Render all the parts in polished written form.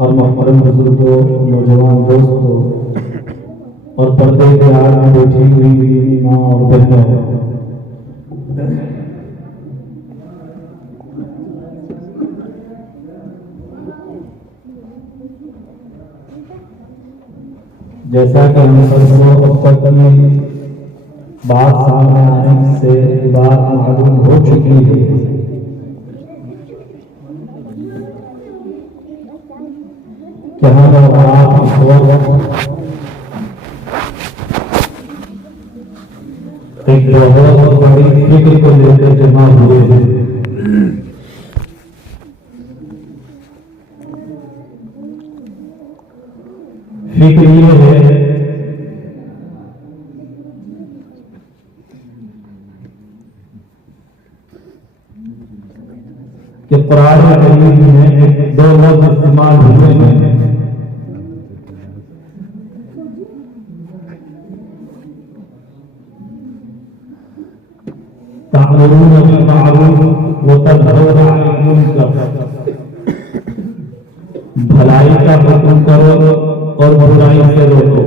और मोहतरम बुजुर्गों, नौजवान दोस्तों और पर्दे के आड़ में बैठी हुई मेरी माँ और बहनों, जैसा कि हम सबको अब तक की बात सामने आने से बात मालूम हो चुकी है कि हम और आप इस वक्त एक बहुत बड़ी फिक्र को लेकर जमा हुए हैं। फिक्र ये है कि कुरान करीम में दो लफ्ज़ इस्तेमाल हुए हैं, तअमुरूना बिल मारूफ व तनहौना अनिल मुनकर, भलाई का हुक्म करो और बुराई से रोको।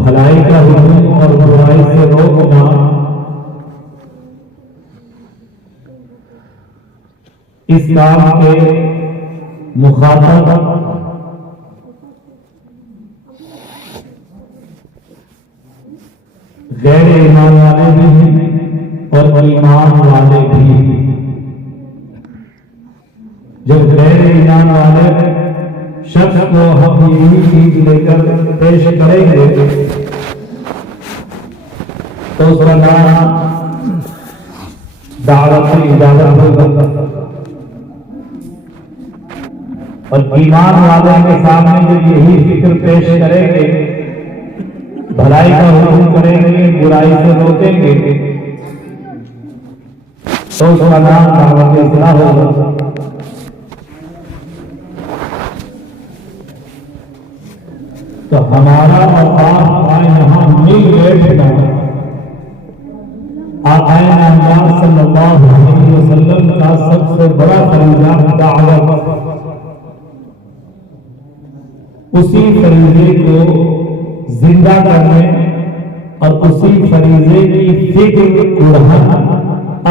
भलाई का हुक्म और बुराई से रोकना इस काम के मुखातब गैर ईमान वाले भी हैं और ईमान वाले भी। जब गैर ईमान वाले शख्स को हम यही चीज लेकर पेश करेंगे तो उसका नाम दावत इजाजत होगा, और ईमान वाले के सामने जब यही फिक्र पेश करेंगे, भलाई का हुक्म करेंगे, बुराई से रोकेंगे, तो उसका नाम दावत इस्लाह होगा। तो हमारा और आप यहाँ मिल बैठना आक़ाए नामदार सल्लल्लाहु अलैहि वसल्लम का सबसे बड़ा फरीज़ा दावत, उसी फरीज़े को जिंदा करने और उसी फरीज़े की फिक्र उड़ाना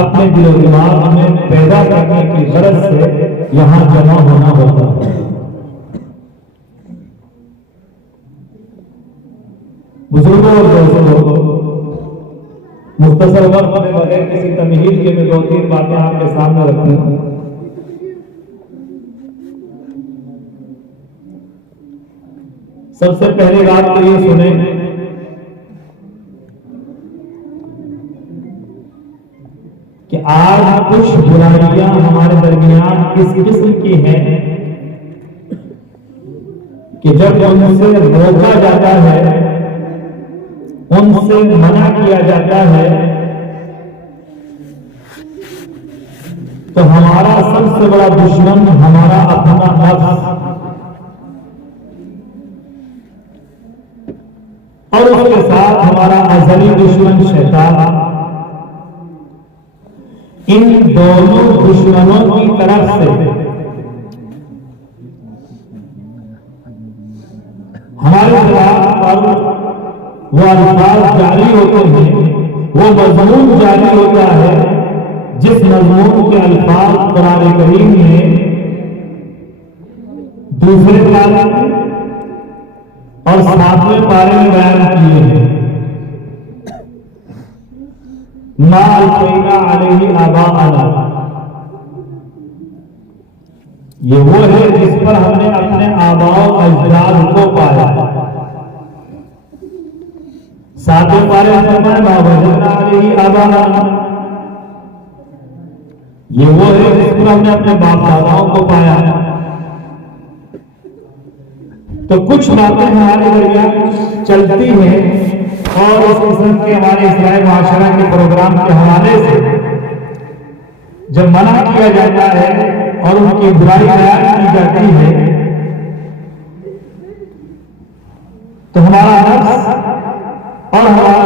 अपने दिल दिमाग में पैदा करने की गरज से यहाँ जमा होना होता है। बुजुर्गों और दोस्तों, मुख्तसर वक्त में बगैर किसी तमहीद के मैं दो तीन बातें आपके सामने रखूं। सबसे पहली बात तो ये सुने कि आज कुछ बुराइयां हमारे दरमियान इस किस्म की हैं कि जब उनसे रोका जाता है, उनसे मना किया जाता है, तो हमारा सबसे बड़ा दुश्मन हमारा अपना नफ्स और उसके साथ हमारा अज़ली दुश्मन शैतान, इन दोनों दुश्मनों की तरफ से हमारे जबान पर वो अल्फाज जारी होते हैं, वो मजमून जारी होता है जिस मजमून के अल्फाज कुरान करीम में दूसरे पारे में और सातवें पारे में बयान किए हैं। मा अलफैना अलैहि आबाअना, ये वो है जिस पर हमने अपने आबाओ अजदाद को पाया। सातवें पारे में फरमाया मा वजदना अलैहि आबाअना, ये वो है जिस पर हमने अपने बाप दादाओं को पाया। तो कुछ बातें हमारे दरमियान चलती हैं और इस किस्म के हमारे इस्लामी मुआशरा के प्रोग्राम के हवाले से जब मना किया जाता है और उनकी बुराई बयान की जाती है तो हमारा नफ्स और हमारा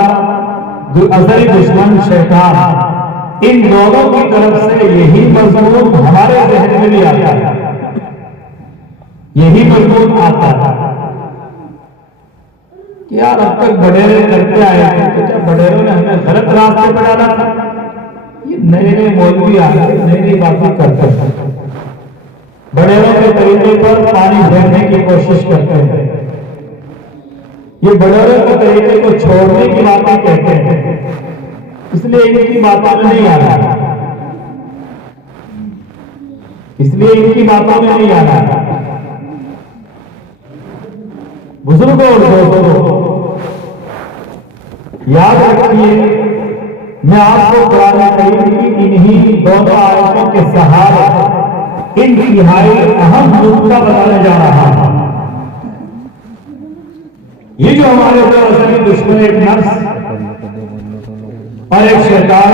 असली दुश्मन शैतान, इन दोनों की तरफ से यही मजमून हमारे जहन में भी आता है, यही मजमून आता है कि यार अब तक बडेरे करते आए थे तो क्या बडेरों ने हमें गलत रास्ते पर डाला था? ये नए नए मौलवी आते नई नई बातें करते हैं, बडेरों के तरीके पर पानी फेरने की कोशिश करते हैं, ये बडेरों के तरीके को छोड़ने की बातें कहते हैं, इसलिए इनकी बातों में नहीं आ रहा, इसलिए इनकी बातों में नहीं आ रहा। बुजुर्गों और दोस्तों, याद रखिए, मैं आपको कुरान करीम की इन्हीं दोनों आयतों के सहारे इंतहाई अहम नुक्ता बताने जा रहा हूं। ये जो हमारे ऊपर असली दुश्मन एक नफ्स और एक शैतान,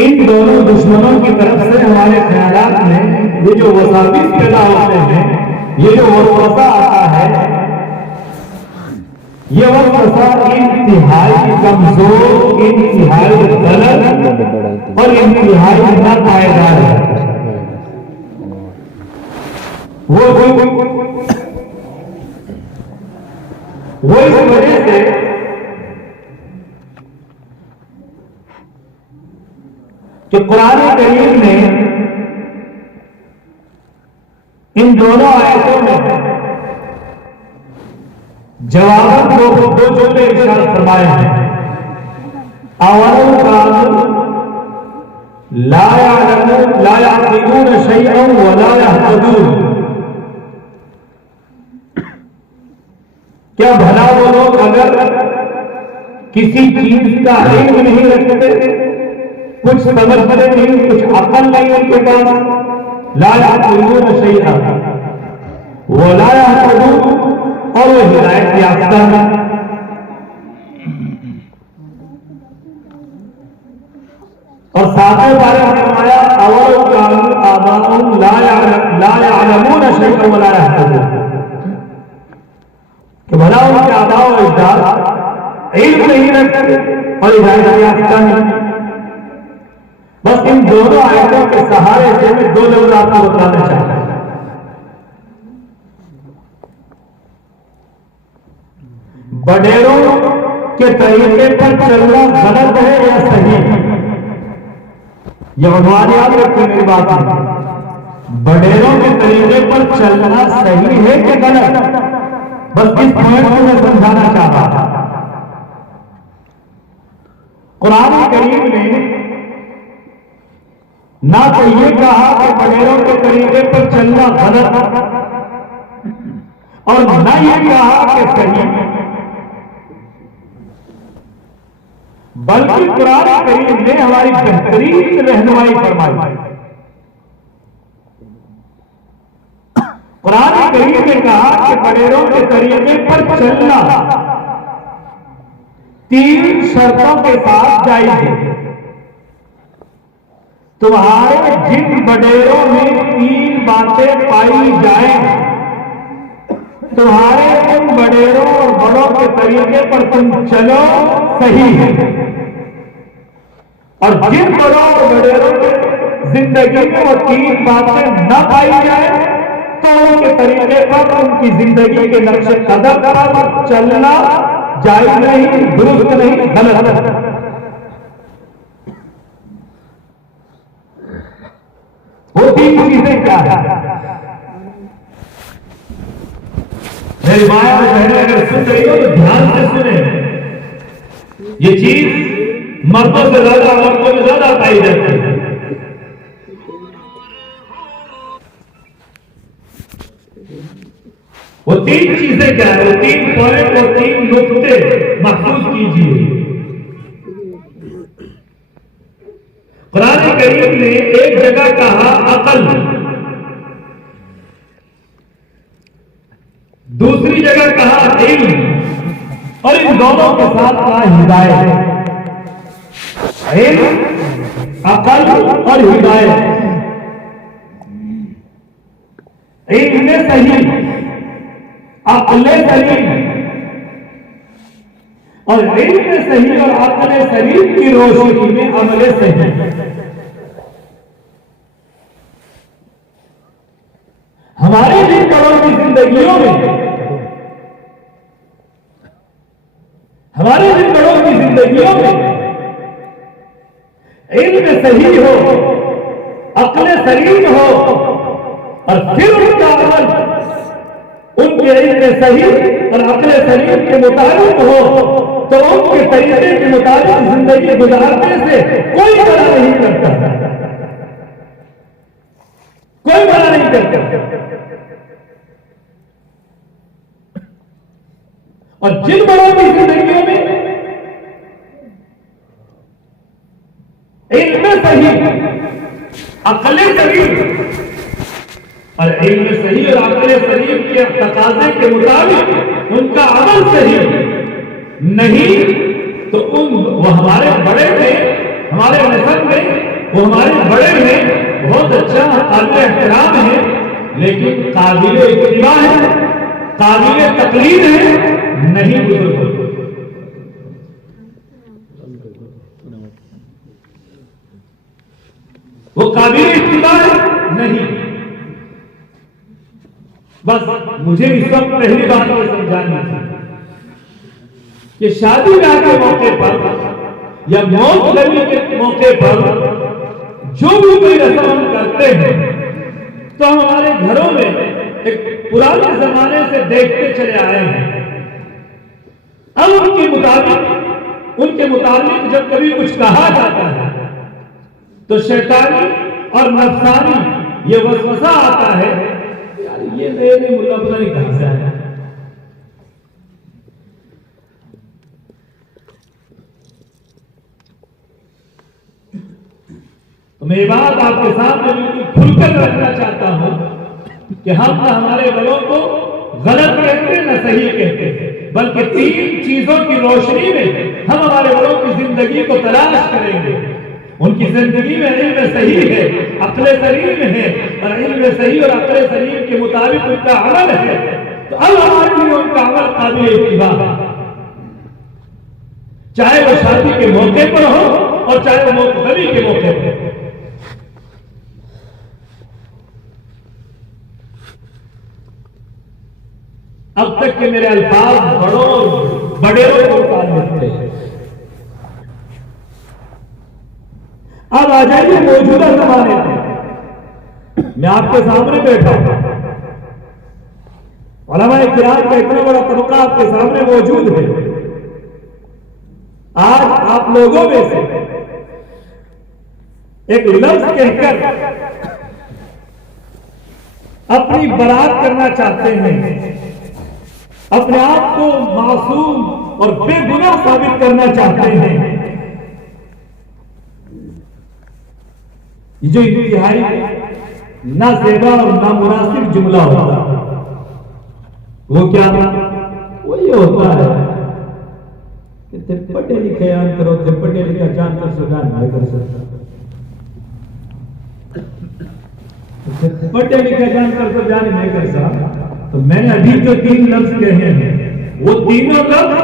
इन दोनों दुश्मनों की तरफ से हमारे ख्यालात में ये जो वसाविस पैदा होते हैं, ये जो वसवसा आता है, ये वसवसा इंतहाई कमजोर, इंतहाई गलत और इंतहाई नापायदार है। वो इस वजह से कि कुरान करीम ने इन दोनों आयतों में जवाब दो जुमले इरशाद फरमाए हैं। अवलम कानू ला याक़िलून शैअन व ला यहतदून, क्या भला वो लोग अगर किसी चीज का इल्म नहीं रखते, कुछ समझते नहीं, कुछ अकल नहीं उनके पास, ला याक़िलून शैअन व ला यहतदून, और वो हिदायत याफ्ता है। और सातवें बारे में फरमाया अवल कानू आबाउहुम ला यअलमून शैअन व ला यहतदून, कि भला उनके आबा और अजदाद इल्म नहीं रखते और हिदायत याफ्ता नहीं। बस इन दोनों आयतों के सहारे से मैं दो लफ्ज़ आपको बताना चाहता हूं। बडेरों के तरीके पर चलना गलत है या सही? यह उन्वान याद रखिए मेरी बात है, बडेरों के तरीके पर चलना सही है कि गलत? बस इस पॉइंट को मैं समझाना चाह रहा था। कुरान करीम ने ना तो ये कहा कि बडेरों के तरीके पर चलना गलत और ना ये कहा कि सही, बल्कि कुरान करीम ने हमारी बेहतरीन रहनुमाई फरमाई। कुरान करीम ने कहा कि बडेरों के तरीके पर चलना 3 शर्तों के साथ जायज है। तुम्हारे जिन बडेरों में 3 बातें पाई जाए, तुम्हारे उन बडेरों और बड़ों के तरीके पर तुम चलो, सही है। और जिन बड़ों और बडेरों के जिंदगी में वो 3 बातें न पाई जाए, तो उनके तरीके पर, उनकी जिंदगी के नक्शे कदम पर चलना जायज नहीं, दुरुस्त नहीं, गलत है। वो तीन चीजें क्या है? मेरी माया और बहनें अगर सुन रही हो तो ध्यान से सुने। ये चीज मर्दों से ज्यादा औरतों में ज्यादा पाई जाती है। वो तीन चीजें क्या है? वो तीन पॉइंट, वो तीन नुक्ते महफूज कीजिए। कुरान करीम ने एक जगह कहा अकल, दूसरी जगह कहा इल्म, और इन दोनों के साथ कहा हिदायत। इल्म, अकल और हिदायत। इल्म सही, अक्ले सलीम, और इल्म सही और अक्ले सलीम की रोशनी में अमले सही। हमारे जिन बड़ों की जिंदगियों में, हमारे जिन बड़ों की जिंदगियों में इल्म सही हो, अक्ले सलीम हो, और फिर उनका अमल उनके इल्म सही और अक्ले सलीम के मुताबिक हो, तो उनके तरीके के मुताबिक जिंदगी गुजारने से कोई मना नहीं करता, कोई मना नहीं करता। और जिन बड़ों की जिंदगियों में इल्म सही, अक्ले सलीम और इल्म सही और अक्ले सलीम के तकाजे के मुताबिक उनका अमल सही नहीं, तो वो हमारे बड़े में, हमारे नस्ल में, वो हमारे बड़े में बहुत अच्छा काबिल एहतराम है, लेकिन काबिल इत्तिबा है, काबिल तकलीद है नहीं बुजुर्ग। वो काबिल इत्तिबा है नहीं। बस मुझे इस वक्त पहली बात ये समझानी थी कि शादी ब्याह के मौके पर या मौत गली के मौके पर जो भी कोई रस्म हम करते हैं, तो हमारे घरों में एक पुराने जमाने से देखते चले आए हैं। अब उनके मुताबिक जब कभी कुछ कहा जाता है तो शैतानी और नफ्सानी ये वसवसा आता है, यार ये नए मुल्ला पता नहीं कहां से आया। तो मैं ये बात आपके सामने बिल्कुल खुलकर रखना चाहता हूं कि हम न हमारे बड़ों को गलत कहते न सही कहते, बल्कि तीन चीजों की रोशनी में हम हमारे बड़ों की जिंदगी को तलाश करेंगे। उनकी जिंदगी में इल्म सही है, अक्ले सलीम है, और इल्म सही और अक्ले सलीम के मुताबिक उनका अमल है, तो अब हमारे लिए उनका अमल काबिल इत्तिबा है, चाहे वो शादी के मौके पर हो और चाहे वो मौत गली के मौके पर। अब तक के मेरे अल्फाज बड़ों बड़ेरों को मुताबिक थे। अब आ जाइए मौजूदा जमाने में। मैं आपके सामने बैठा हूं, उलमाए किराम का इतना बड़ा तबका आपके सामने मौजूद है। आज आप लोगों में से एक लफ्ज कहकर अपनी बरात करना चाहते हैं, अपने आप को मासूम और बेगुनाह साबित करना चाहते हैं। जो इंतहाई नासेबा और नामुनासिब जुमला होता है, वो क्या, वो ये होता है कि ते पढ़े लिखे जान करो, ते पढ़े लिखा जान कर सो जान नहीं कर सकता, पढ़े लिखे जान कर सो जान नहीं कर सकता। तो मैंने अभी जो तीन लफ्ज कहे हैं, वो तीनों लफ्ज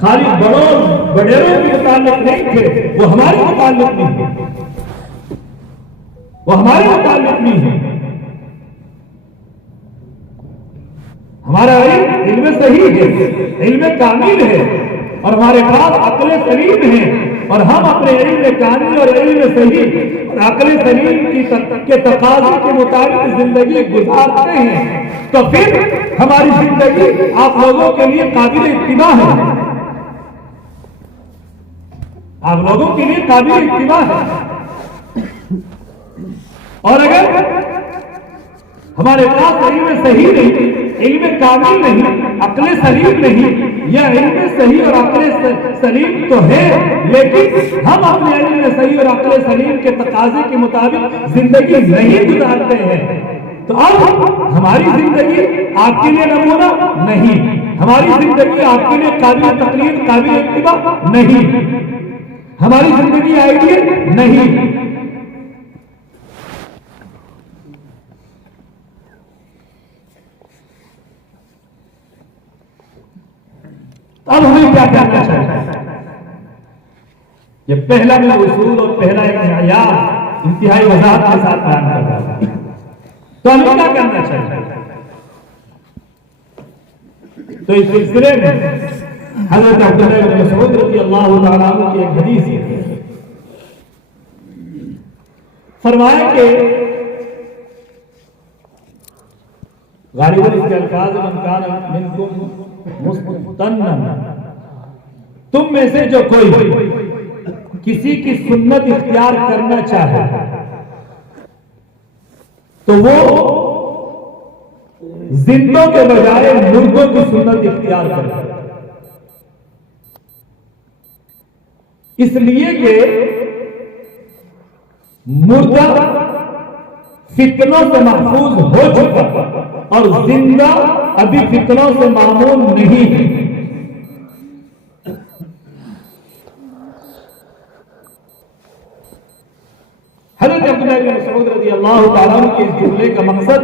खाली बड़ों बड़ेरों के मुताल्लिक नहीं थे, वो हमारे मुताल्लिक नहीं थे, वो हमारे मुताल्लिक नहीं है। हमारा इल्म सही है, इल्म कामिल है और हमारे पास अक्ल सलीम है और हम अपने इल्म कामिल और इल्म सही और अक्ल सलीम के तकाज़े के मुताबिक जिंदगी गुजारते हैं तो फिर हमारी जिंदगी आप लोगों के लिए काबिल इत्तिबा है, आप लोगों के लिए काबिल इत्तिबा है। और अगर हमारे पास इल्म सही नहीं, इल्म कामिल नहीं, अक्ल सलीम नहीं, या इल्म सही और अक्ल सलीम तो है लेकिन हम अपने इल्म सही और अक्ल सलीम के तकाजे के मुताबिक जिंदगी नहीं गुजारते हैं तो अब हमारी जिंदगी आपके लिए नमूना नहीं, हमारी जिंदगी आपके लिए काबिल तकलीफ, काबिल इत्तिबा नहीं, हमारी जिंदगी आइडियल नहीं। अब हमें क्या करना चाहिए? ये पहला मैं उसूल और पहला एक मयार इंतहाई वजाहत के साथ बयान कर रहा था। तो हमें क्या करना चाहिए? तो इस सिलसिले में हज़रत अब्दुल्लाह इब्न मसऊद रज़ियल्लाहु तआला अन्हु की एक हदीस है, फरमाया कि गालिबन इसके अल्फाज मन कान मिनकुम मुस्तन्नन, तुम में से जो कोई किसी की सुन्नत इख्तियार करना चाहे तो वो जिंदों के बजाय मुर्दों की सुन्नत इख्तियार करे, इसलिए कि मुर्दा फितनों से महफूज हो चुका और जिंदा अभी फितनों से मामून नहीं है। हज़रत अब्दुल्लाह इब्न मसऊद रज़ियल्लाहु तआला अन्हु के इस जुमले का मकसद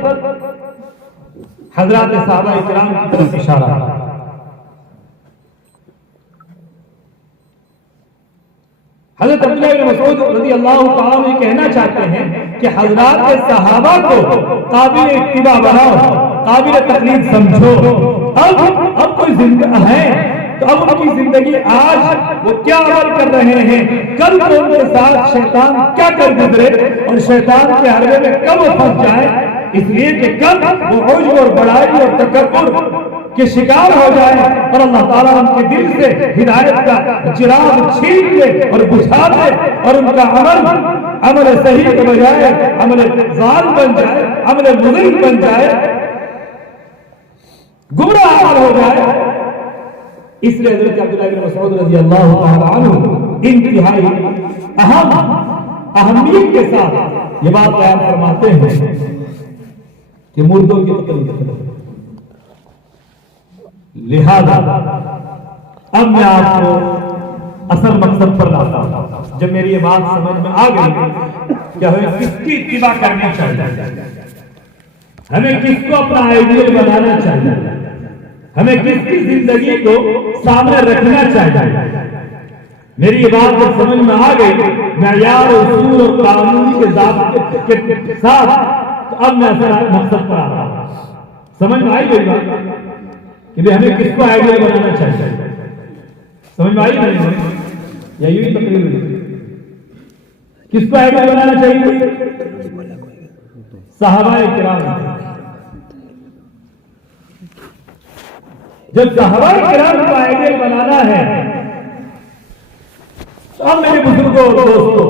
हज़रात सहाबा इकराम की तरफ इशारा है। हज़रत अब्दुल्लाह इब्न मसऊद रज़ियल्लाहु तआला अन्हु ये कहना चाहते हैं कि हज़रात सहाबा को काबिल इत्तिबा बनाओ, काबिल तकलीद समझो। अब कोई जिंदा है तो अब उनकी जिंदगी आज वो क्या अमल कर रहे हैं, कल को उनके साथ शैतान क्या कर गुजरे और शैतान के हरबे में कब वो फंस जाए, इसलिए कि कल वो उज्ब और बड़ाई और तकब्बुर के शिकार हो जाए और अल्लाह ताला उनके दिल से हिदायत का चिराग छीन ले और बुझा दे और उनका अमल सही के बजाय अमल जाल बन जाए, अमल मुज़िल बन जाए, गुमराह हो जाए। इसलिए हज़रत अब्दुल्लाह इब्न मसऊद रज़ियल्लाहु तआला अन्हु इंतहाई अहमियत के साथ ये बात बयान फरमाते हैं कि मुर्दों की तकलीफ। लिहाजा अब मैं आपको असल मकसद पर लाता हूं। जब मेरी ये बात समझ में आ गई कि हमें किसकी इत्तिबा करनी चाहिए, हमें किसको अपना आइडियल बनाना चाहिए, हमें किसकी जिंदगी को सामने रखना चाहिए, मेरी ये बात जब समझ में आ गई मयार उसूल और कानून के ज़ाब्ते के साथ, तो अब मैं असल मकसद पर आता हूं। समझ में आई गई बात कि भाई हमें किसको आइडियल बनाना चाहिए? समझ में आई नहीं? या यूं ही तकरीर किसको आइडियल बनाना चाहिए? सहाबाए किराम। जब सहाबाए किराम को आइडियल बनाना है तो अब मेरे बुजुर्गों और दोस्तों,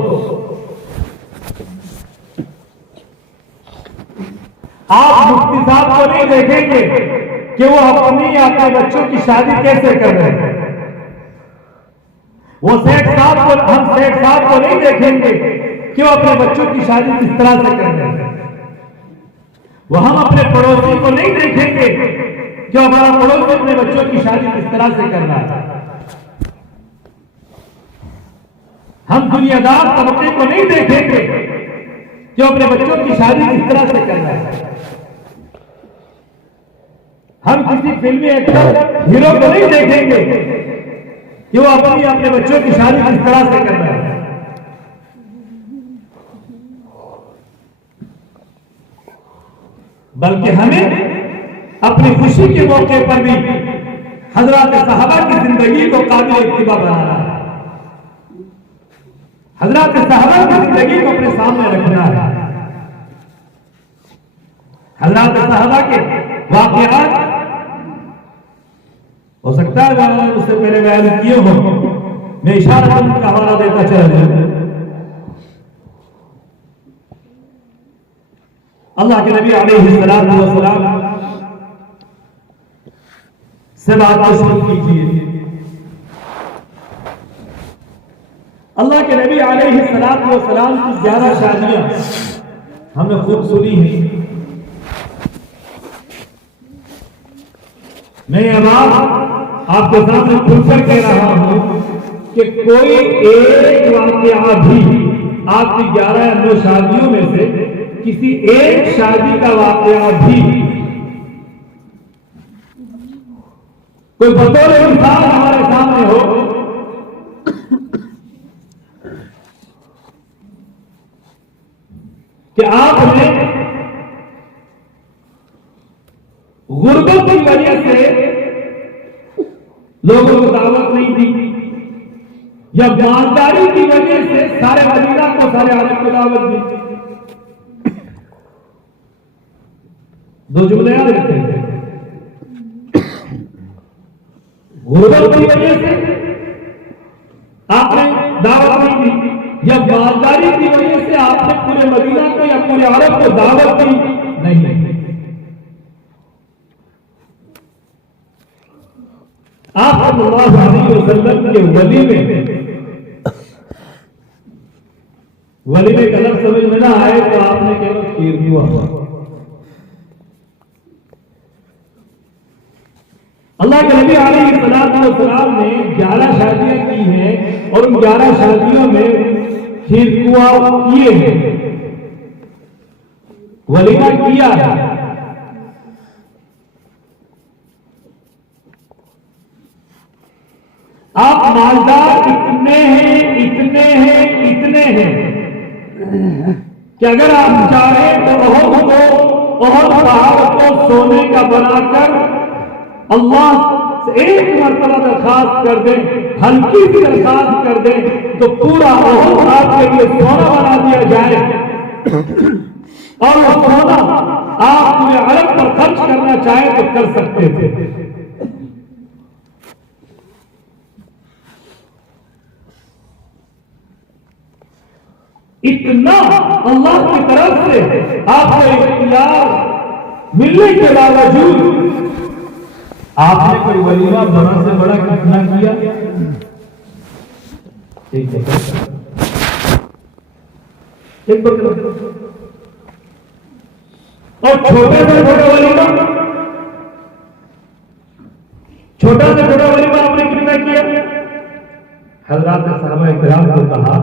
आप मुफ्ती साहब को नहीं देखेंगे कि वो अपनी या अपने बच्चों की शादी कैसे कर रहे हैं, वो सेठ साहब को, हम सेठ साहब को नहीं देखेंगे कि वो अपने बच्चों की शादी किस तरह से कर रहे हैं, वो हम अपने पड़ोसी को नहीं देखेंगे कि हमारा पड़ोसी अपने बच्चों की शादी किस तरह से कर रहा है, हम दुनियादार तबके को नहीं देखेंगे कि अपने बच्चों की शादी किस तरह से कर रहा है, हम किसी फिल्मी एक्टर हीरो को नहीं देखेंगे कि वो अपने बच्चों की शादी किस तरह से कर रहा है। बल्कि हमें अपनी खुशी के मौके पर भी हजरत सहाबा की जिंदगी को काबिल इत्तिबा बनाना है। हजरत सहाबा की जिंदगी को अपने सामने रखना है। हजरत सहाबा के वाक़यात हो सकता है मैंने उससे पहले बयान किए हो, मैं इशारतन का हवाला देता चला जाऊं। अल्लाह के नबी अलैहिस्सलातु वस्सलाम से बात शुरू कीजिए। अल्लाह के नबी अलैहिस्सलातु वस्सलाम की 11 शादियां हमने खूब सुनी हैं। मैं ये बात आपके सामने खुलकर कह रहा हूं कि कोई एक वाक़या भी आपकी 11 या 9 शादियों में से किसी एक शादी का वाक़या भी कोई बतौर मिसाल हमारे सामने हो कि आपने गुर्बत की वजह से लोगों को दावत नहीं दी, या मालदारी की वजह से सारे मदीना को, सारे आलम को दावत दी। दो जुमले याद रखें। गुर्बत की वजह से आपने दावत नहीं दी, या मालदारी की वजह से आपने पूरे मदीना को या पूरे आलम को दावत दी नहीं। आप सल्लल्लाहु अलैहि वसल्लम के वलीमे का लफ्ज़ समझ में ना आए तो आपने केवल खीर हुआ। अल्लाह के नबी अलैहिस्सलातु वस्सलाम ने 11 शादियां की हैं और उन 11 शादियों में खीर कुआ किए हैं, वलीमा किया है। आप मालदार इतने हैं, इतने हैं, इतने हैं कि अगर आप चाहें तो ओहद पहाड़ को सोने का बनाकर अल्लाह से एक मर्तबा दरखास्त कर दें, हल्की सी दरखास्त कर दें, तो पूरा ओहद आपके लिए सोना बना दिया जाए और वो सोना आप पूरे अरब पर खर्च करना चाहें तो कर सकते थे। इतना अल्लाह की तरफ से आपको इख्तियार मिलने के बावजूद आपने कोई वलीमा बड़ा से बड़ा कितना किया? एक और छोटे से छोटा वलीमा, छोटा से छोटा वलीमा आपने कितना किया? हज़रात सहाबा इकराम को कहा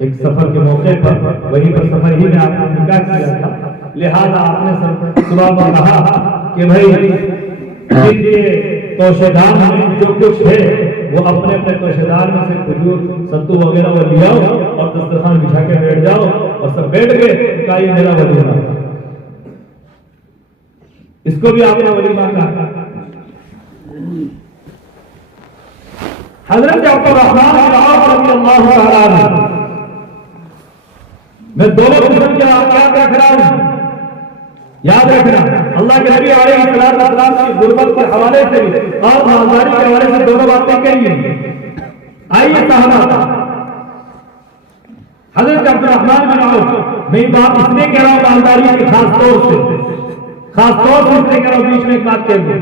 एक सफर के मौके पर, वहीं पर सफर ही में आपने निकाह किया था, लिहाजा आपने सुबह पर कहा कि भाई जिनके तोशेदार में जो कुछ है वो अपने अपने तोशेदार में से खजूर सत्तू वगैरह वो लिया और दस्तरखान बिछा के बैठ जाओ, और सब बैठ गए का ये मेरा वलीमा। इसको भी आपने वलीमा कहा। हजरत अब्दुर्रहमान रज़ियल्लाहु तआला अन्हु, मैं दोनों किस्म के वाक़यात रख रहा हूं, याद रखना। अल्लाह के नबी अलैहिस्सलातु वस्सलाम की गुर्बत के हवाले से भी और मालदारी के हवाले से दोनों बातें कही हैं। आइए साहबा, हजरत अब्दुर्रहमान बिन औफ, मैं बात इसलिए कह रहा हूं मालदारी की खास तौर से इसलिए कह रहा हूं, बीच में एक बात कह दूं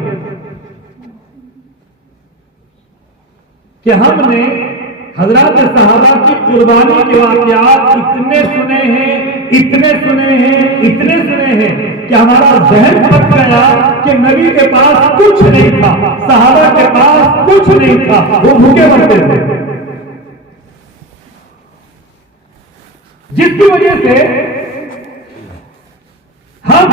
कि हमने हजरत सहाबा की कुर्बानी के वाक़यात इतने सुने हैं, इतने सुने हैं, इतने सुने हैं कि हमारा ज़हन पक गया कि नबी के पास कुछ नहीं था, सहाबा के पास कुछ नहीं था, वो भूखे मरते थे, जिसकी वजह से हम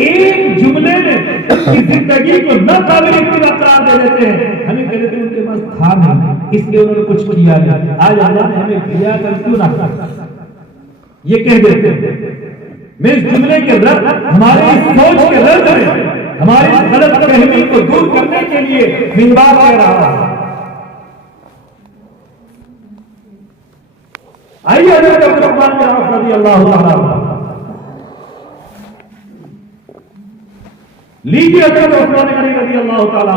एक जुमले में उसकी जिंदगी को न काबिल इत्तिबा करार दे देते हैं। हमें कहते थे उनके पास था नहीं इसलिए उन्होंने कुछ किया नहीं, आज अल्लाह ने हमें दिया कर क्यों ना ये कह देते हैं। मैं इस जुमले के रद्द, हमारे इस सोच के रद्द में हमारी गलत फहमी को दूर करने के लिए मिंबार कह रहा है। आइए हज़रत अब्दुर्रहमान बिन औफ रज़ियल्लाहु ताला लीजिए हज़रत उस्मान गनी रज़ियल्लाहु ताला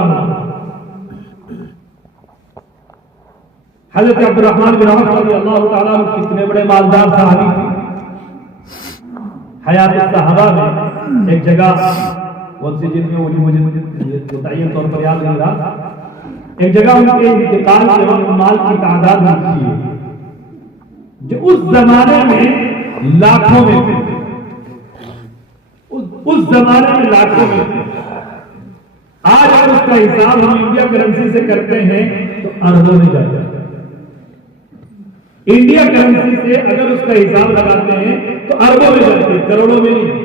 हज़रत अब्दुर्रहमान बिन औफ रज़ियल्लाहु ताला कितने बड़े मालदार सहाबी थे। हयात सहाबा में एक जगह वंशी जिनमें मुझे बताइए तौर पर याद नहीं रहा, एक जगह उनके इंतकाल के वक्त माल की तादाद लिखी है जो उस जमाने में लाखों में थे, उस जमाने में लाखों में थे। आज अगर उसका हिसाब हम इंडिया करेंसी से करते हैं तो अरबों में जाता है। इंडिया करेंसी से अगर उसका हिसाब लगाते हैं तो अरबों में जाते हैं, करोड़ों में नहीं।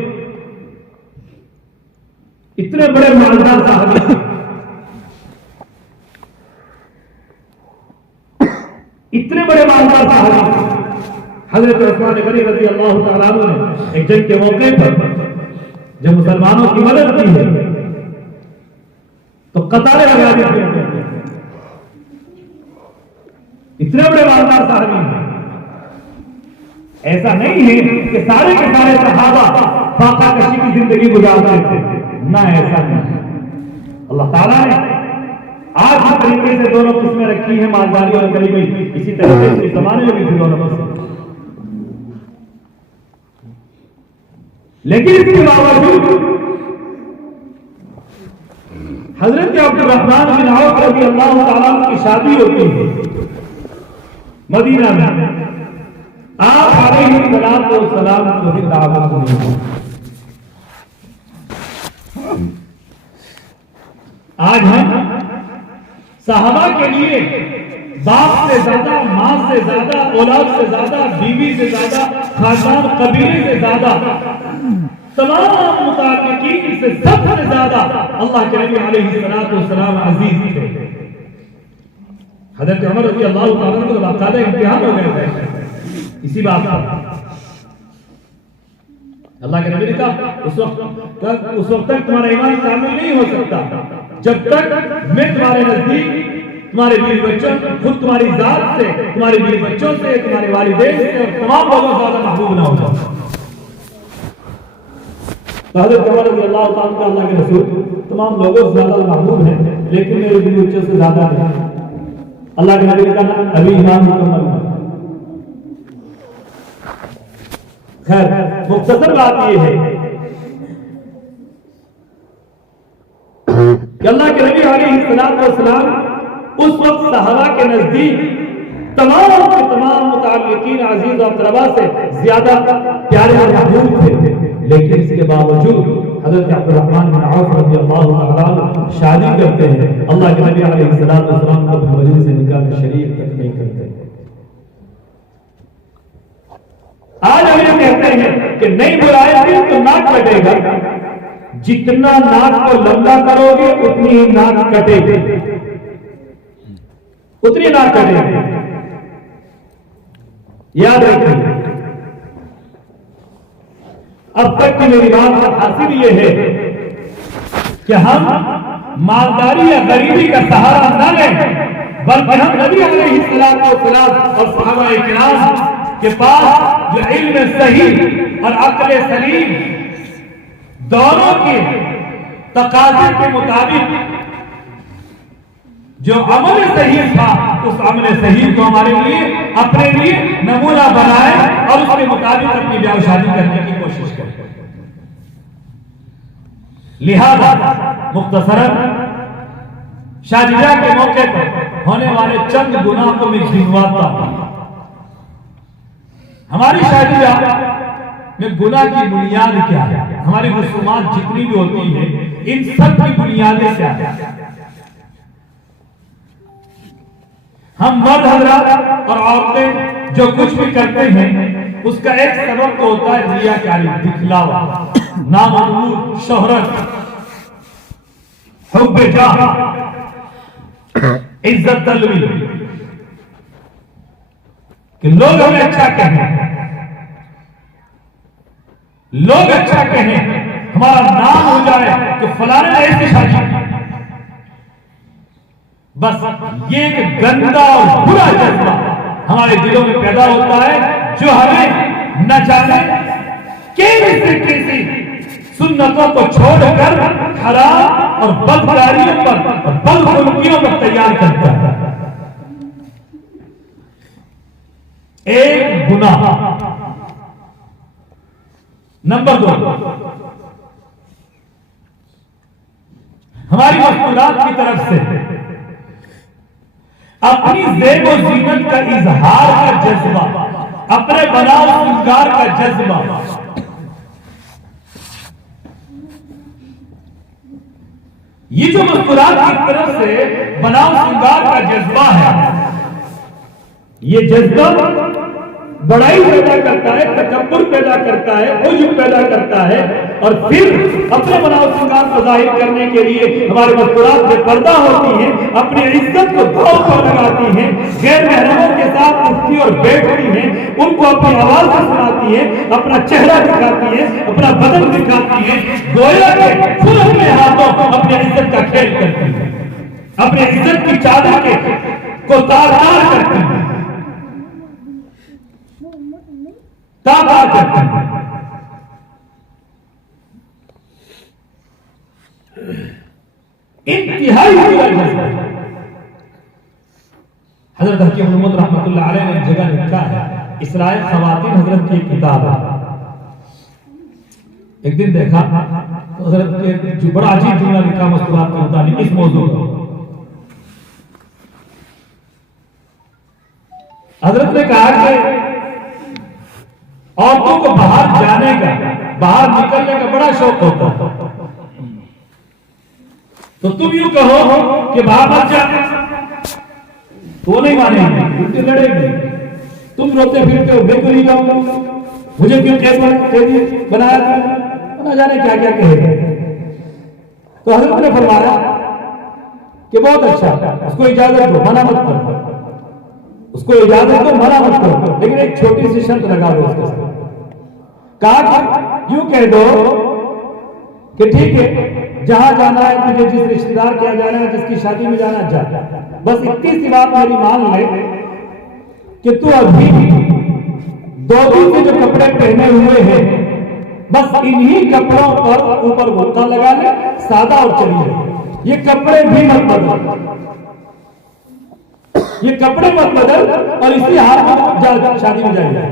इतने बड़े मालदार साहब, इतने बड़े मालदार साहब हज़रत उस्मान गनी रज़ियल्लाहु ताला अन्हु ने एक जंग के मौके पर जब मुसलमानों की मदद की है तो कतारें लगा दी थी। इतने बड़े मालदार साहबी हैं। ऐसा नहीं है कि सारे के सारे सहाबा फाका कशी की जिंदगी गुजारते थे, ना ऐसा नहीं। अल्लाह ताला ने आज इस तरीके से दोनों किस्में रखी है, मालदारी और गरीबी। इसी तरीके से इस जमाने में भी थी दोनों किस्में। लेकिन इसके बावजूद हजरत अब्दुर्रहमान बिन औफ रज़ियल्लाहु ताला की शादी होती है मदीना में। आप अलैहिस्सलाम को भी दावत नहीं। आज हम सहाबा के लिए बाप से ज्यादा, मां से ज्यादा, औलाद से ज्यादा, बीवी से ज्यादा, खानदान कबीले से ज्यादा, तमाम मुताबिकीन से सबसे ज्यादा अल्लाह के नबी अलैहिस्सलाम अजीज थे। हज़रत उमर रज़ियल्लाहु ताला को बाकायदा इम्तिहान हो गए थे इसी बात पर। अल्लाह के नबी ने कहा उस वक्त तक तुम्हारा ईमान कामिल नहीं हो सकता जब तक मैं तुम्हारे नजदीक तुम्हारे बीवी बच्चों, खुद तुम्हारी जात से, तुम्हारे बीवी बच्चों से, तुम्हारे वालिदैन से और तमाम लोगों से ज्यादा महबूब ना हो जाओ। हज़रत उमर रज़ियल्लाहु ताला अल्लाह के रसूल तमाम लोगों से ज्यादा महबूब हैं, लेकिन मेरे बीवी बच्चों से ज्यादा नहीं। अल्लाह के नबी का अभी ईमान मुकम्मल है। खैर मुख्तसर बात यह है कि अल्लाह के नबी अलैहिस्सलाम उस वक्त सहाबा के नजदीक तमाम के तमाम मुताल्लिकीन अजीज और अक़रबा से ज्यादा प्यारे और महबूब थे। लेकिन इसके बावजूद हज़रत अब्दुर्रहमान बिन औफ रज़ियल्लाहु ताला शादी करते हैं, अल्लाह के नबी अलैहिस्सलाम को अपनी वजह से निकाह में शरीक तक नहीं करते। आज हम ये कहते हैं कि नहीं बुलाएंगे तो नाक कटेगा, जितना नाक को लंबा करोगे उतनी ही नाक कटेगी, उतनी नाक कटेगी। याद रखिए, अब तक की मेरी बात का हासिल यह है कि हम मालदारी या गरीबी का सहारा न लें, बल्कि हम नबी अलैहिस्सलाम और सहाबाए किराम के पास जो इल्म सही और अक्ल सलीम दोनों के तकाज़े के मुताबिक जो अमल सही था, उस अमल सही को हमारे लिए, अपने लिए नमूना बनाए और उसके मुताबिक अपनी ब्याह शादी करने की कोशिश करें। लिहाजा मुख्तसरन शादी ब्याह के मौके पर होने वाले चंद गुनाह को मैं गिनवाता हूं। हमारी शादी ब्याह में गुनाह की बुनियाद क्या है? हमारी रसूमात जितनी भी होती है, इन सब की बुनियादें क्या है? हम मर्द हज़रात और औरतें जो कुछ भी करते हैं उसका एक सबब तो होता है रियाकारी, दिखलावा, नामनूर, शोहरत, हुब्बे जाह, इज्जत तलबी, कि लोग हमें अच्छा कहें, लोग अच्छा कहें, हमारा नाम हो जाए कि फलाने ने ऐसी शादी। बस ये एक गंदा और बुरा जज्बा हमारे दिलों में पैदा होता है, जो हमें न जाने किसी सुन्नतों को छोड़कर हराम और बदकारियों पर और बदखुल्कियों पर तैयार करता है। एक गुनाह। नंबर 2, हमारी मस्तूरात की तरफ से अपनी ज़ेब और ज़ीनत का इजहार का जज्बा, अपने बनाओ श्रृंगार का जज्बा, ये जो मस्तूरात की तरफ से बनाओ श्रृंगार का जज्बा है, ये जज्बा बड़ाई पैदा करता है, तकब्बुर पैदा करता है, उज्ब पैदा करता है, और फिर अपने बनाओ श्रृंगार को जाहिर करने के लिए हमारे मस्तूरात बेपर्दा होती हैं, अपनी इज्जत को दांव पर लगाती हैं, गैर महरमों के साथ उठती और बैठती हैं, उनको अपनी आवाज से सुनाती है, अपना चेहरा दिखाती है, अपना बदन दिखाती है, गोया के खुद अपने हाथों अपनी इज्जत का खेल करती है, अपनी इज्जत की चादर के को तार-तार करती है, तार-तार करती है। इंतहाई हजरत हकीम मोहम्मद रहमतुल्लाह अलैह ने जगह लिखा है, इसराए खवातीन हजरत की किताब है। एक दिन देखा तो हजरत के जो बड़ा अजीब जुमला लिखा मस्तूरात के मुताबिक इस मौजू पर। हजरत ने कहा कि औरतों को बाहर जाने का, बाहर निकलने का बड़ा शौक होता है, तो तुम यूं कहो कि बाहर मत जा, तो नहीं मानेंगे, उनसे लड़ेंगे। तुम रोते फिरते हो, मैं क्यों नहीं जाऊंगा, मुझे क्यों कैद बनाया, ना जाने क्या क्या कहेगा। तो हजरत ने फरमाया कि बहुत अच्छा, उसको इजाजत दो, मना मत करो, उसको इजाजत दो, मना मत करो, लेकिन एक छोटी सी शर्त लगा दो उसके साथ। कहा यूं कह दो कि ठीक है, जहां जाना है तुझे, जिस रिश्तेदार के यहाँ जाना है, जिसकी शादी में जाना, जा, बस इतनी सी बात मेरी मान ले कि तू अभी 2 दिन से जो कपड़े पहने हुए हैं, बस इन्हीं कपड़ों पर ऊपर बुर्का लगा ले, सादा और चली ले, ये कपड़े भी मत बदल, ये कपड़े मत बदल, और इसी हाल में शादी में जाएगा,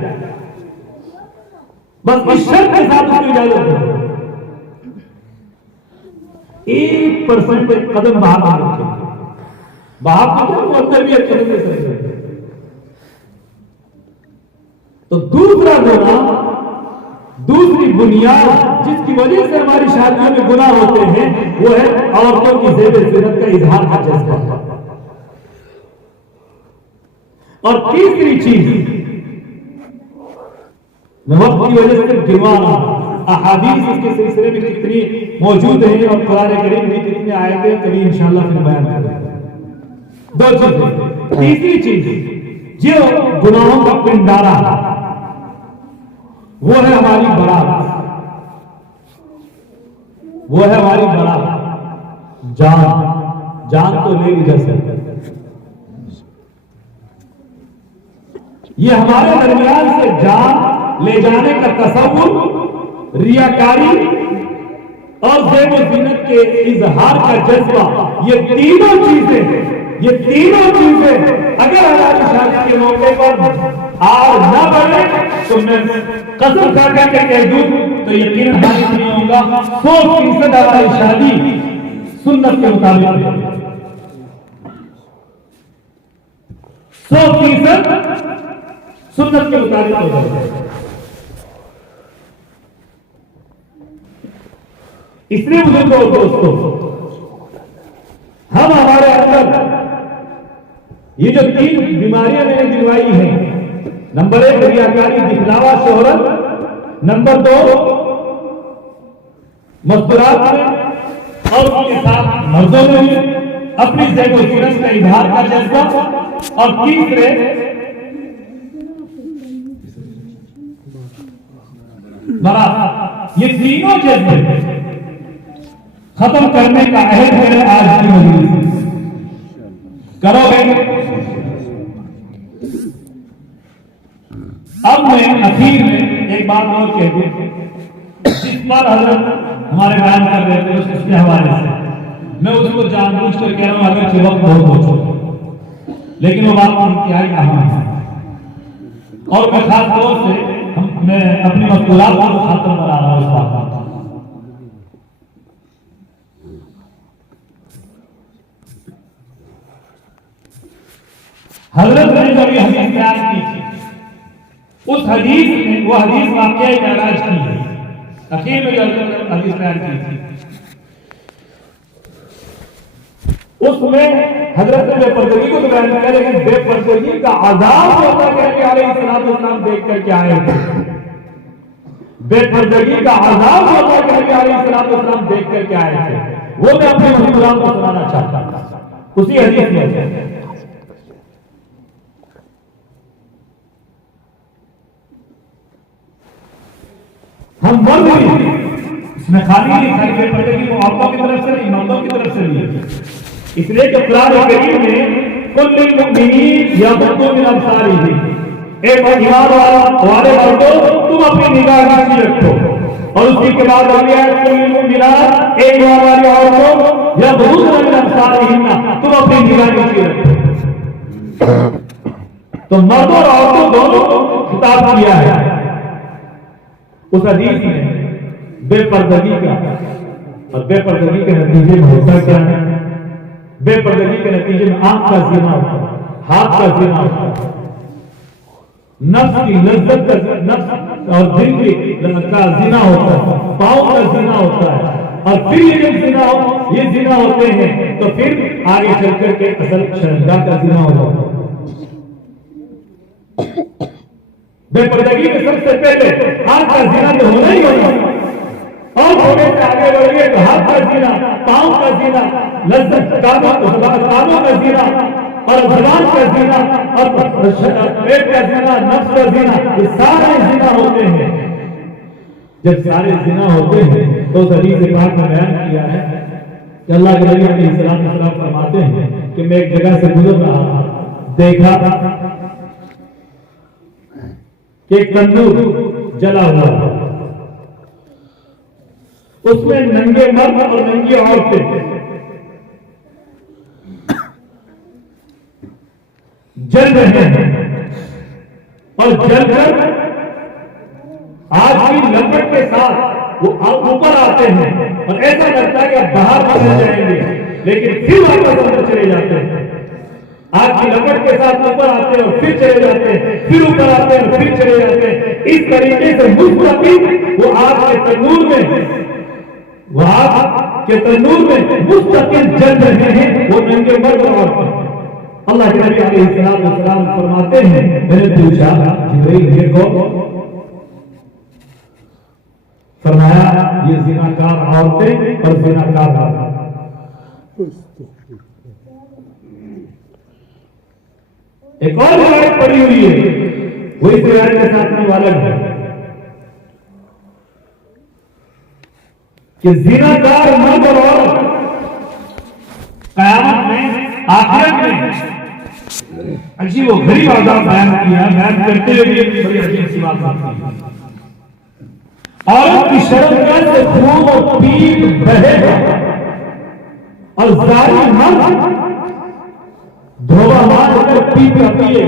बस इस शर्त के साथ उसको इजाजत दो। 1% एक कदम बाहर नहीं रखेंगे, बाहर तो अंदर भी एक कदम नहीं रखेंगे। तो दूसरा गुनाह, दूसरी बुनियाद जिसकी वजह से हमारी शादियों में गुनाह होते हैं, वो है औरतों की ज़ेब-ए-ज़ीनत का इजहार का जज्बा। और तीसरी चीज, मैं वक्त की वजह से गिनवा रहा हूं, अहादीस इसके सिलसिले में कितनी मौजूद है और कुरान करीम में कितनी आयतें, कभी इंशाअल्लाह फिर बयान करेंगे। 2 चीजें। तीसरी चीज जो गुनाहों का पिंडारा है, वो है हमारी बारात, वो है हमारी बारात। जान तो ले ली जा सकती, ये हमारे दरमियान से जान ले जाने का तसव्वुर, रियाकारी और ज़ेब-ओ-ज़ीनत के इजहार का जज्बा, ये तीनों चीजें अगर हमारी शादी के मौके पर आग न बढ़े तो मैं कसम खा के कह दूं तो यकीन हासिल नहीं होगा 100% हमारी शादी सुन्नत के मुताबिक है, 100% सुन्नत के मुताबिक होगा। इसलिए बुजुर्गों और दोस्तों, हम हमारे अंदर ये जो 3 बीमारियां मैंने गिनवाई हैं, नंबर 1 रियाकारी, दिखलावा, शोहरत, नंबर 2 मस्तूरात में और उनके साथ मर्दों में अपनी ज़ेब-ओ-ज़ीनत का इजहार का जज्बा, और तीसरे मरा ये तीनों जज्बे खत्म करने का अहद करें आज की मजलिस करोगे। अब मैं आखिर में एक बात और कह दूं, जिस पर हजरत हमारे बयान कर रहे थे उसके हवाले से मैं उसको जानबूझ कर कह रहा हूं, अगर वक्त बहुत हो चुका, लेकिन वो बात इंतहाई अहम है और मैं खास तौर से मैं अपनी मज़कूरात को खत्म करा रहा हूं इस बात का। हजरत ने जब ये हदीस बयान की थी, उस हदीस में वो हदीस वाक़या मेराज की है, अखीर में जब हदीस बयान की थी उसमें हजरत ने बेपर्दगी को तो बयान किया, लेकिन बेपर्दगी का आजाब होता कहने अलैहिस्सलाम देख करके आए थे। बेपर्दगी का आजाब होता कहने अलैहिस्सलाम देख करके आए थे, वो मैं अपने मज़कूरात को सुनाना चाहता था उसी हदीस में। हम मर्द भी इसमें खाली बेपर्दगी को औरतों की तरफ से नहीं, मर्दों की तरफ से नहीं, इसलिए कि कुरान करीम में कुल्लिल मुमिनीन यग़ुद्दू मिन अब्सारिहिम, एक ईमान वाले मर्दों तुम अपनी निगाह नीची रखो, और उसी के बाद अगली आयत कुल्लिल मुमिनात, एक ईमान वाली औरतों यग़ुद्दू मिन अब्सारिहिन, तुम अपनी निगाह नीची रखो। तो मर्दों और औरतों दोनों को खिताब किया है उस हदीस में बेपर्दगी का, और बेपर्दगी के नतीजे में होता क्या है? बेपर्दगी के नतीजे में आंख का ज़िना होता है, हाथ का ज़िना होता है, नफ्स की लज्जत का, नफ्स और दिल की का ज़िना होता है, पाँव का ज़िना होता है, और फिर ये ज़िना होते हैं तो फिर आगे चल करके असल शर्मगाह का ज़िना होता है। बेपर्दगी में सबसे पहले हाथ का ज़िना तो होना ही होना, और थोड़े से आगे बढ़िए तो हाथ का ज़िना, पाँव का ज़िना, लज्जत कानों का ज़िना, और ज़ुबान का ज़िना, और पेट का ज़िना, नफ्स का ज़िना, ये सारे ज़िना होते हैं। जब सारे ज़िना होते हैं तो हदीस पाक में बयान किया है कि अल्लाह के नबी अलैहिस्सलाम फरमाते हैं कि मैं एक जगह से गुजर रहा था, देखा कि तंदूर जला हुआ है, उसमें नंगे मर्द और नंगी औरतें जल रहे हैं, और जलकर आग की लपट के साथ वो ऊपर आते हैं, और ऐसा लगता है कि अब बाहर निकल जाएंगे, लेकिन फिर वापस अंदर चले जाते हैं। आग की लपट के साथ ऊपर आते हैं और फिर चले जाते हैं, फिर ऊपर आते हैं और फिर चले जाते हैं। इस तरीके से मुस्तकिल वो आग के तंदूर में, वो आग के तंदूर में मुस्तकिल जल रहे हैं वो नंगे मर्द और औरतें। अल्लाह के नबी अलैहिस्सलाम फरमाते हैं, मैंने पूछा जिब्रील देखो, फरमाया ये ज़िनाकार औरतें और ज़िनाकार मर्द। एक और रिवायत पड़ी हुई है, वो इस रिवायत के साथ में अलग है कि ज़िनाकार मर्द और औरत क़यामत में, आखिरत में अजीब व गरीब आज़ाब बयान किया, बयान करते हुए भी बड़ी अजीब सी बात है। औरत की शर्म से खून और पीप बहेगा, और जारी मर्द धोबा मारकर पी पिए।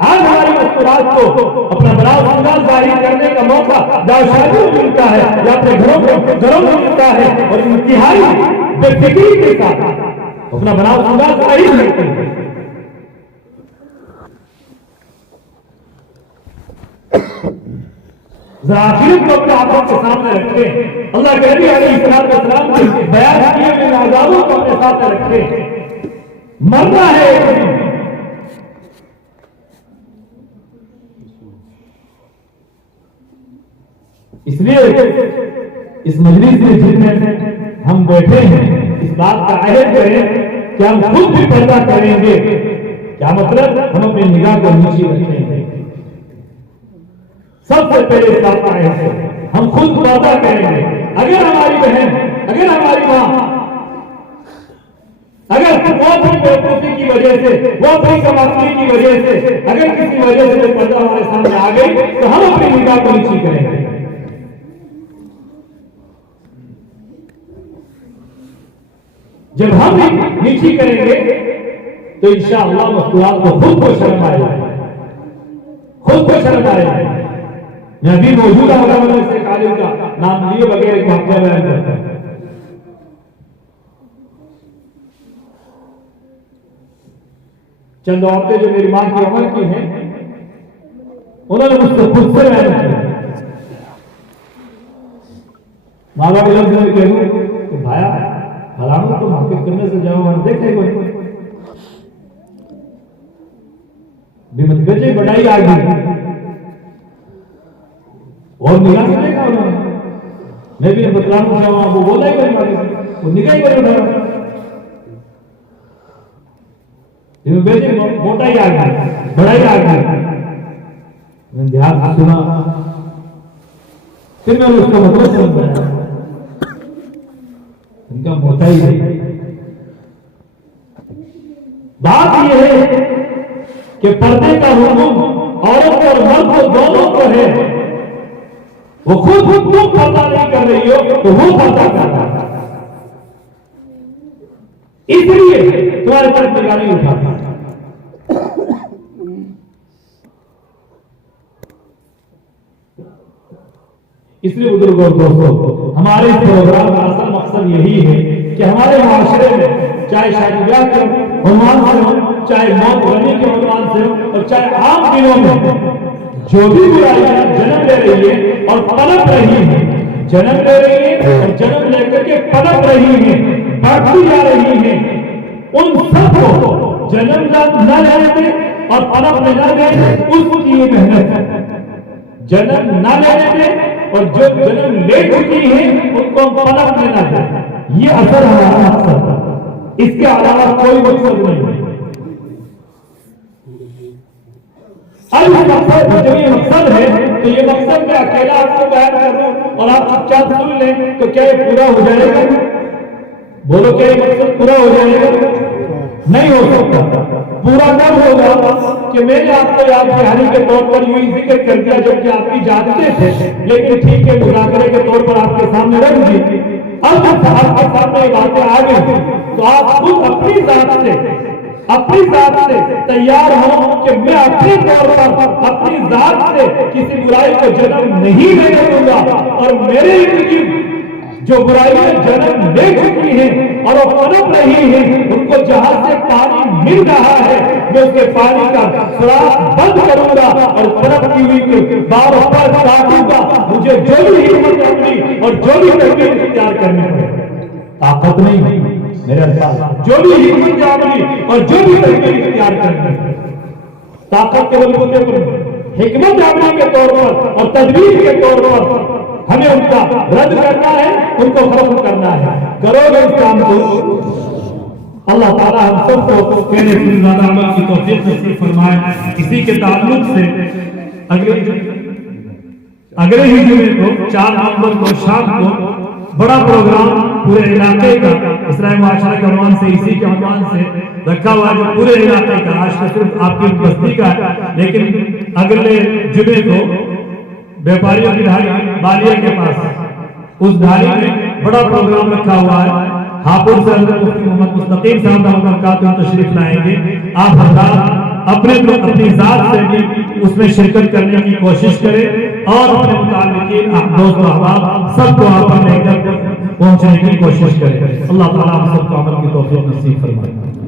आज हमारी मुस्कुराहट को अपना बड़ा अंदाज जारी करने का मौका जहां शादी में मिलता है या अपने घरों में मिलता है, और इंतहाई बेफिक्री के साथ अपना बड़ा अंदाज जारी करते हैं। आखिरत को अपने आंखों के सामने रखें, अल्लाह के नबी अलैहिस्सलाम ने बयान किए हुए आजादों को अपने सामने रखें। मरना है एक दिन, इसलिए इस मजलिस में जिसमें हम बैठे हैं, इस बात का अहद करें कि हम खुद भी पर्दा करेंगे क्या मतलब? हम अपनी निगाह को नीचे रखेंगे। सबसे पहले इस बात का है हम खुद वादा करेंगे, अगर हमारी बहन, अगर हमारी माँ, अगर वो अपनी बेवकूफी की वजह से, वो अपनी कमाई की वजह से, अगर किसी वजह से पर्दा हमारे सामने आ गई, तो हम अपनी निगाह को नीची करेंगे। जब हम नीची करेंगे तो इंशाअल्लाह मस्तूरात को खुद को शर्म आएगा, खुद को शर्म आएगा। मैं अभी मौजूदा से कालिम का नाम लिए बगैर एक वाक्या बयान करता हूं। चंद औरतें जो मेरी मां की उम्र की हैं, उन्होंने मुझसे खुद से बयान किया। माँ बाप लफ्ज में कह दूं तो भाया हराम तो मार्केट करने से जाओ, वहां देखे बिमत गजे बढ़ाई आ गई और निगाह से देखा उन्होंने। मैं भी बतलाऊं जाऊँ, वो बोला ही नहीं, वो निगाह ही कर उठा, मोटाई आ गई, बढ़ाई आ गई। मैंने ध्यान से सुना, फिर मैंने उसको मतलब से बताया, उनका मोटाई है। बात यह है कि पर्दे का हुक्म औरत और मर्द को दोनों को है। वो खुद तुम पर्दा नहीं कर रही हो तो वो पर्दा कर रहा है, इसलिए तुम्हारे पर निगाह नहीं उठाता। इसलिए बुजुर्ग और दोस्तों, हमारे इस प्रोग्राम का असल मकसद यही है कि हमारे माशरे में चाहे शादी ब्याह के उन्वान से हो, चाहे मौत होने के उन्वान से हो, और चाहे आम दिनों में जो भी बुराइयां जन्म ले रही है और पनप रही है, जन्म ले रही है और जन्म लेकर के पनप रही है, बढ़ती जा रही है, उन सबको जन्म न लेने में और पनप में न देने, उसकी ये मेहनत है। जन्म न लेने में और जो जन्म ले चुकी है उनको हम पनप में न दें, ये असल हमारा मकसद है। इसके अलावा कोई मकसद नहीं है। अब मकसद जो ये मकसद है, तो ये मकसद मैं अकेला आपको बयान कर दूं और आप चुपचाप सुन लें तो क्या ये पूरा हो जाएगा? बोलो, क्या ये मकसद पूरा हो जाएगा? नहीं हो सकता। पूरा कब होगा कि मैंने आपको याद दहानी के तौर पर यूं जिक्र कर दिया जबकि आपकी जानते थे, लेकिन ठीक है मुज़ाकरे के तौर पर आपके सामने रख दी। अब जब आपके सामने ये बातें आ गई तो आप खुद अपनी जात से तैयार हो कि मैं अपने तौर पर अपनी जात से किसी बुराई को जन्म नहीं लेने दूंगा, और मेरे इर्द जो बुराइयां जन्म ले चुकी हैं और वो पनप रही हैं, उनको जहां से पानी मिल रहा है मैं उसके पानी का सुराख बंद करूंगा और पनपती हुई के बार पर काटूंगा। मुझे जो भी हिम्मत अपनी और जो भी तकलीफ इख्तियार करनी पड़े, ताकत नहीं मेरे अल्लाह, जो भी हिम्मत अपनी और जो भी तकलीफ इख्तियार करनी है, ताकत के बलबूते पर, हिकमत अपनी के तौर पर और तदबीर के तौर पर हमें उनका रद्द करना है, उनको खत्म करना है। करोगे इस काम को, अल्लाह ताला हम सबको कहने सुनने ज़्यादा अमल की तौफीक नसीब फरमाए। इसी के ताल्लुक से अगले ही जुमे को 4 नवंबर को शाम को बड़ा प्रोग्राम पूरे इलाके का इस्लामी माशरा के उन्वान से, इसी के उन्वान से रखा हुआ है, पूरे इलाके का। आज तो सिर्फ आपकी बस्ती का है, लेकिन अगले जुमे को व्यापारियों की ढाली बालिया के पास उस ढाली में बड़ा प्रोग्राम रखा हुआ है। हापुड़ से मुफ्ती मोहम्मद मुस्तकीम साहब तशरीफ लाएंगे। आप हज़रात अपनी जात से भी उसमें शिरकत करने की कोशिश करें और अपने मुतालिकीन दोस्त अहबाब सबको आप लेकर पहुंचने की कोशिश करें। अल्लाह ताला हम सबको अमल की तौफीक नसीब फरमाए।